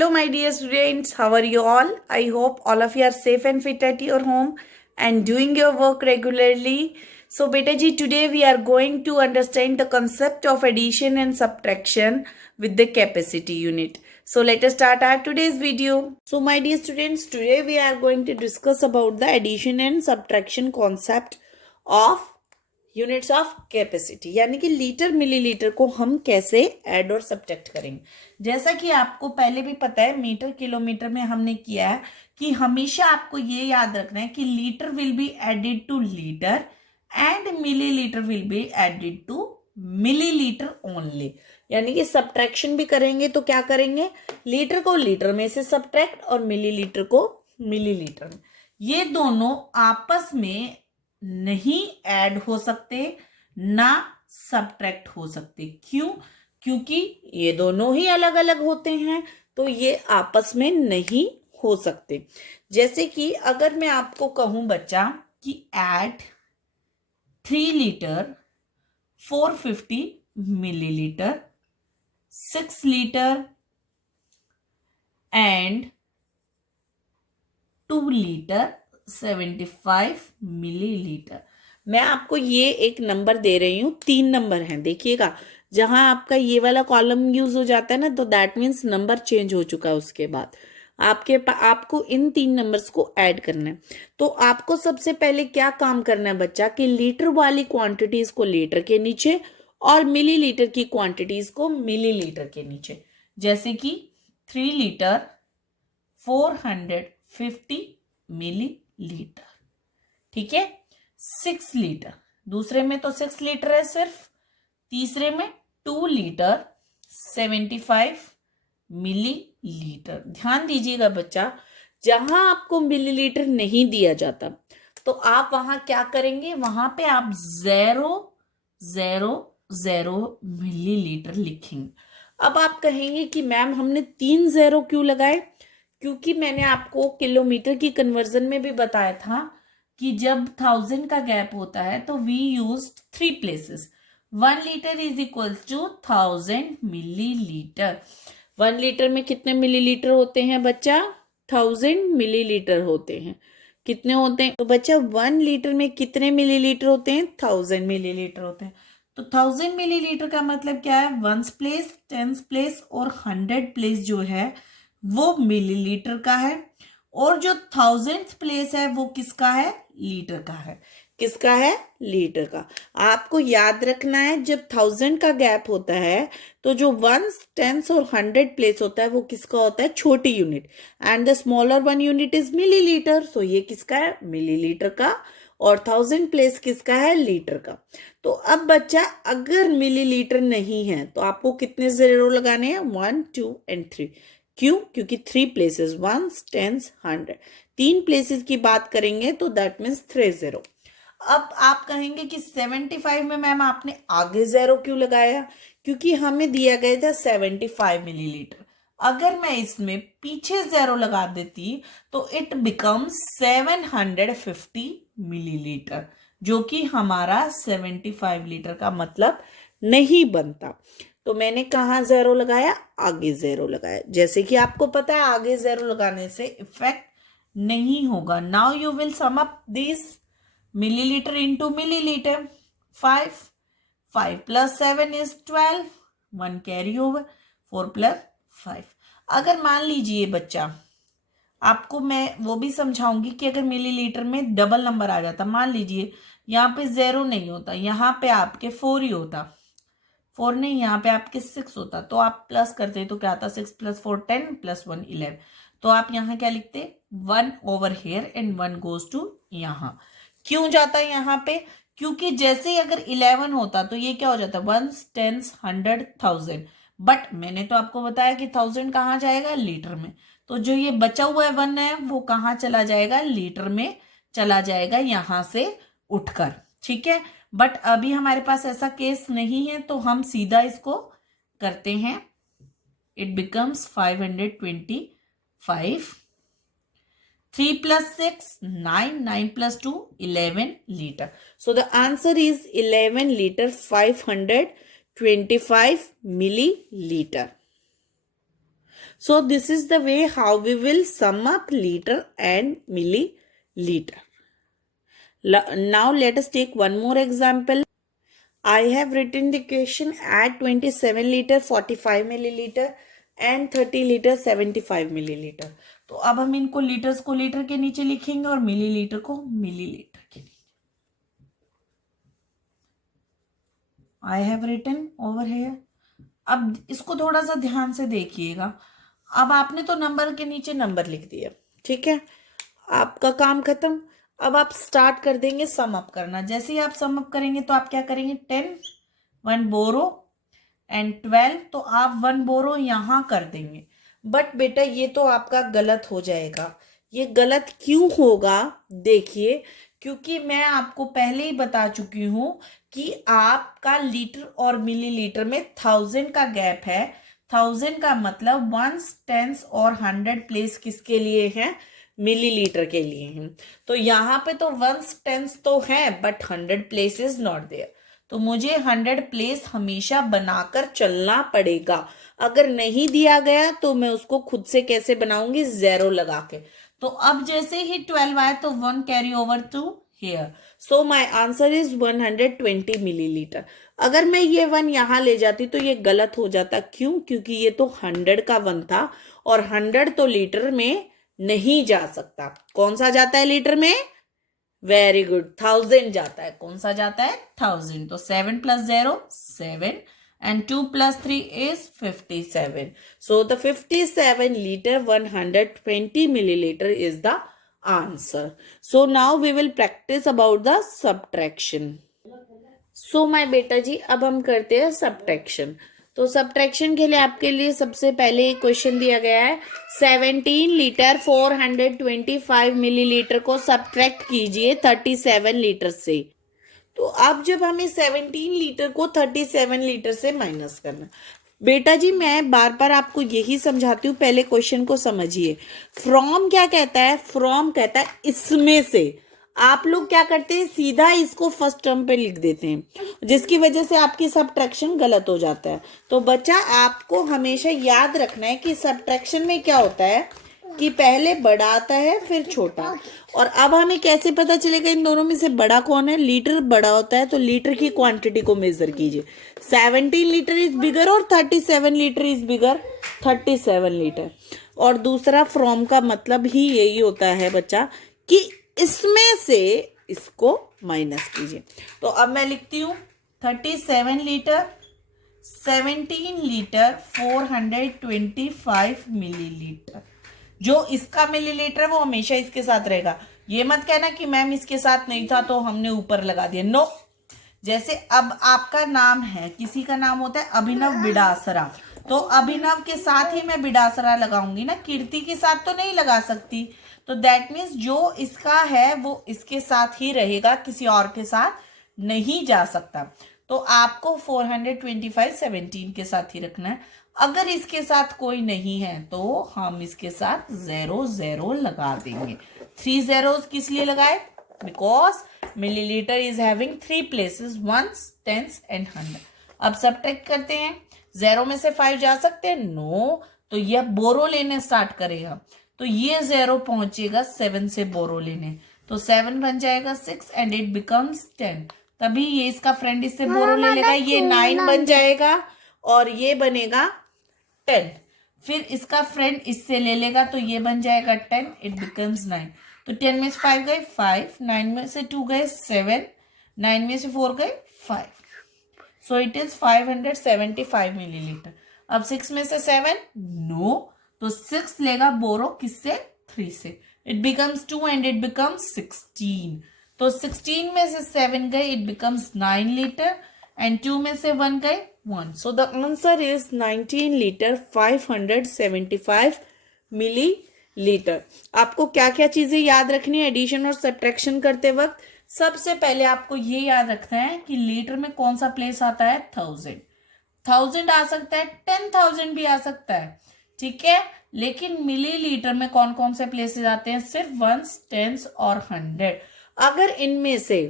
Hello, my dear students. How are you all? I hope all of you are safe and fit at your home and doing your work regularly. So, beta ji, today we are going to understand the concept of addition and subtraction with the capacity unit. So, let us start our today's video. So, my dear students, today we are going to discuss about the addition and subtraction concept of units of capacity, यानी कि litre millilitre को हम कैसे add और subtract करेंगे। जैसा कि आपको पहले भी पता है, मीटर किलोमीटर में हमने किया है कि हमेशा आपको ये याद रखना है कि litre will be added to litre and millilitre will be added to millilitre only. यानी कि सब्ट्रैक्शन भी करेंगे तो क्या करेंगे, लीटर को लीटर में से सब्ट्रैक्ट और मिलीलीटर को मिलीलीटर में। ये दोनों आपस में नहीं ऐड हो सकते ना सब्ट्रैक्ट हो सकते। क्यों? क्योंकि ये दोनों ही अलग अलग होते हैं, तो ये आपस में नहीं हो सकते। जैसे कि अगर मैं आपको कहूं बच्चा कि add 3 litre 450 millilitre 6 litre and 2 litre 75 millilitre. मैं आपको ये एक नंबर दे रही हूँ, 3 नंबर हैं, देखिएगा। जहां आपका ये वाला कॉलम यूज हो जाता है ना, तो दैट मीन्स नंबर चेंज हो चुका है। उसके बाद आपको इन 3 नंबर्स को ऐड करना है। तो आपको सबसे पहले क्या काम करना है बच्चा कि लीटर वाली क्वांटिटीज को लीटर के नीचे और मिलीलीटर की क्वांटिटीज को मिलीलीटर के नीचे। जैसे कि 3 लीटर 450 मिलीलीटर, ठीक है। 6 लीटर, दूसरे में तो 6 लीटर है सिर्फ, तीसरे में 2 लीटर 75 मिलीलीटर। ध्यान दीजिएगा बच्चा, जहां आपको मिलीलीटर नहीं दिया जाता तो आप वहां क्या करेंगे, वहां पे आप 000 मिलीलीटर लिखेंगे। अब आप कहेंगे कि मैम हमने 3 0 क्यों लगाए? क्योंकि मैंने आपको किलोमीटर की कन्वर्जन में भी बताया था कि जब 1000 का गैप होता है तो we use 3 places. 1 litre is equal to 1000 millilitre. 1 litre में कितने मिलीलीटर होते हैं बच्चा? 1000 मिलीलीटर होते हैं। कितने होते हैं तो बच्चा 1 लीटर में कितने मिलीलीटर होते हैं? 1000 मिलीलीटर होते हैं। तो 1000 मिलीलीटर का मतलब क्या है? 1s प्लेस, 10s प्लेस और 100 प्लेस जो है वो मिलीलीटर का है, और जो 1000th प्लेस है वो किसका है? लीटर का है। किसका है? लीटर का। आपको याद रखना है, जब 1000 का गैप होता है तो जो 1s 10s और 100 प्लेस होता है वो किसका होता है? छोटी unit. And the smaller one unit is millilitre. So ये किसका है? मिलीलीटर का। और 1000 प्लेस किसका है? लीटर का। तो अब बच्चा अगर मिलीलीटर नहीं है तो आपको कितने जीरो लगाने हैं? 1 2 एंड 3। क्यों? क्योंकि 3 प्लेसेस, 1s 10s 100, 3 प्लेसेस की बात करेंगे तो दैट मीन्स 3 0। अब आप कहेंगे कि 75 में मैम आपने आगे 0 क्यों लगाया? क्योंकि हमें दिया गया था 75 मिलीलीटर। अगर मैं इसमें पीछे 0 लगा देती तो इट बिकम्स 750 मिलीलीटर, जो कि हमारा 75 लीटर का मतलब नहीं बनता। तो मैंने कहा 0 लगाया? आगे 0 लगाया। जैसे कि आपको पता है आगे 0 लगाने से इफेक्ट नहीं होगा। Now you will sum up this millilitre into millilitre. 5 plus 7 is 12, 1 carry over, 4 plus 5। अगर मान लीजिए बच्चा, आपको मैं वो भी समझाऊंगी कि अगर मिलीलीटर में डबल नंबर आ जाता, मान लीजिए यहाँ पे 0 नहीं होता, यहाँ पे आपके 4 ही होता, 4 नहीं, यहाँ पे आपके 6 होता, तो आप प्लस करते तो क्या आता? 6 प्लस 4 10 प्लस 1 11। तो आप यहाँ क्या लिखते? 1 over here and 1 goes to यहाँ। क्यों जाता है यहाँ पे? क्योंकि जैसे ही अगर 11 होता तो ये क्या हो जाता? 1s 10s 100 1000। बट मैंने तो आपको बताया कि 1000 कहाँ जाएगा? लीटर में। तो जो ये बचा हुआ है 1 है वो कहाँ चला जाएगा? लीटर में चला जाएगा, यहां से उठकर, ठीक है। बट अभी हमारे पास ऐसा केस नहीं है, तो हम सीधा इसको करते हैं। It becomes 525। 3 plus 6 9, 9 plus 2 11 liter. So the answer is 11 liter 525 milliliter. So this is the way how we will sum up liter and milliliter. Now let us take one more example. I have written the equation at 27 liter 45 milliliter and 30 liter 75 milliliter. तो अब हम इनको litres को litre के नीचे लिखेंगे और millilitre को मिलीलीटर के नीचे. I have written over here. अब इसको थोड़ा सा ध्यान से देखिएगा. अब आपने तो नंबर के नीचे नंबर लिख दिया, ठीक है, आपका काम खत्म. अब आप स्टार्ट कर देंगे सम अप करना. जैसे ही आप सम अप करेंगे तो आप क्या करेंगे, 10 1 बोरो एंड 12, तो आप 1 बोरो यहां कर देंगे. बट बेटा ये तो आपका गलत हो जाएगा. ये गलत क्यों होगा, देखिए, क्योंकि मैं आपको पहले ही बता चुकी हूं कि आपका लीटर और मिलीलीटर में 1000 का गैप है. 1000 का मतलब 1s 10s और 100 प्लेस किसके लिए है, मिलीलीटर के लिए हैं. तो यहाँ पे तो 1s 10s तो है but 100 place is not there. तो मुझे 100 प्लेस हमेशा बनाकर चलना पड़ेगा. अगर नहीं दिया गया तो मैं उसको खुद से कैसे बनाऊंगी, 0 लगा के. तो अब जैसे ही 12 आए तो 1 carry over to here. So my answer is 120 millilitre. अगर मैं ये 1 यहां ले जाती तो ये गलत हो जाता. क्यों, क्योंकि ये तो 100 का 1 था और 100 तो लीटर में नहीं जा सकता. कौन सा जाता है लीटर में, वेरी गुड, 1000 जाता है. कौन सा जाता है, 1000. तो 7 + 0 7 and 2 + 3 is 57. So the 57 liter 120 milliliter is the answer. So now we will practice about the subtraction. So my बेटा जी अब हम करते हैं subtraction. तो सब्ट्रैक्शन के लिए आपके लिए सबसे पहले एक क्वेश्चन दिया गया है. 17 लीटर 425 मिलीलीटर को सब्ट्रैक्ट कीजिए 37 लीटर से. तो अब जब हमें 17 लीटर को 37 लीटर से माइनस करना, बेटा जी मैं बार बार आपको यही समझाती हूँ, पहले क्वेश्चन को समझिए. फ्रॉम क्या कहता है, फ्रॉम कहता है इसमें से. आप लोग क्या करते हैं, सीधा इसको फर्स्ट टर्म पे लिख देते हैं, जिसकी वजह से आपकी सब्ट्रैक्शन गलत हो जाता है. तो बच्चा आपको हमेशा याद रखना है कि सब्ट्रैक्शन में क्या होता है कि पहले बड़ा आता है फिर छोटा. और अब हमें कैसे पता चलेगा इन दोनों में से बड़ा कौन है, लीटर बड़ा होता है तो लीटर की क्वांटिटी को मेजर कीजिए. 17 लीटर इज बिगर और 37 लीटर इज बिगर, 37 लीटर. और दूसरा फ्रॉम का मतलब ही यही होता है बच्चा कि इसमें से इसको माइनस कीजिए. तो अब मैं लिखती हूं 37 लीटर 17 लीटर 425 मिलीलीटर. जो इसका मिलीलीटर है वो हमेशा इसके साथ रहेगा. ये मत कहना कि मैम इसके साथ नहीं था तो हमने ऊपर लगा दिया. नो. जैसे अब आपका नाम है, किसी का नाम होता है अभिनव बिडासरा, तो अभिनव के साथ ही मैं बिडासरा लगाऊंगी ना, कीर्ति के साथ तो नहीं लगा सकती. तो दैट मीन्स जो इसका है वो इसके साथ ही रहेगा, किसी और के साथ नहीं जा सकता. तो आपको 425 17 के साथ ही रखना है. अगर इसके साथ कोई नहीं है तो हम इसके साथ 0 0 लगा देंगे. 3 zeros किस लिए लगाए, because millilitre is having 3 places, 1s 10s and 100. अब सब्ट्रैक्ट करते हैं. 0 में से 5 जा सकते हैं, नो. तो यह बोरो लेने स्टार्ट करेगा, तो ये 0 पहुंचेगा 7 से बोरो लेने, तो 7 बन जाएगा 6 एंड इट बिकम्स 10. तभी ये इसका फ्रेंड इससे बोरो ले लेगा, ये 9 बन जाएगा और ये बनेगा 10. फिर इसका फ्रेंड इससे ले लेगा तो ये बन जाएगा 10, इट बिकम्स 9. तो 10 में से 5 गए 5, 9 में से 2 गए 7, 9 में से 4 गए 5. So it is 575 millilitre. अब 6 में से 7, नो, तो 6 लेगा बोरो किससे, 3 से. It becomes 2 and it becomes 16. तो 16 में से 7 गए, इट बिकम्स 9 लीटर एंड 2 में से 1 गए 1. So the answer is 19 liter 575 millilitre. आपको क्या क्या चीजें याद रखनी है एडिशन और सब्ट्रैक्शन करते वक्त. सबसे पहले आपको ये याद रखना है कि लीटर में कौन सा प्लेस आता है, 1000 आ सकता है, 10,000 भी आ सकता है, ठीक है. लेकिन मिलीलीटर में कौन कौन से प्लेसेस आते हैं, सिर्फ 1s 10s और 100. अगर इनमें से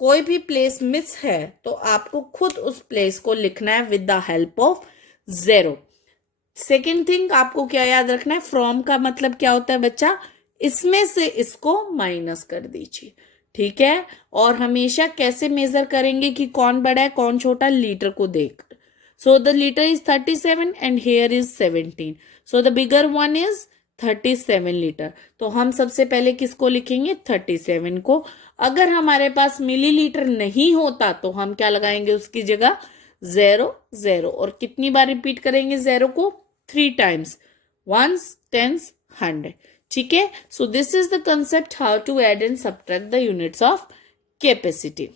कोई भी प्लेस मिस है तो आपको खुद उस प्लेस को लिखना है with the help of 0. Second thing आपको क्या याद रखना है, फ्रॉम का मतलब क्या होता है बच्चा, इसमें से इसको माइनस कर दीजिए, ठीक है। और हमेशा कैसे मेजर करेंगे कि कौन बड़ा है कौन छोटा, लीटर को देख। So the litre is 37 and here is 17, so the bigger one is 37 litre. तो हम सबसे पहले किसको लिखेंगे, 37 को। अगर हमारे पास मिलीलीटर नहीं होता तो हम क्या लगाएंगे उसकी जगह, 0 0। और कितनी बार रिपीट करेंगे 0 को, 3 टाइम्स, वंस, टेंस, 100, ठीक है। So this is the concept how to add and subtract the units of capacity.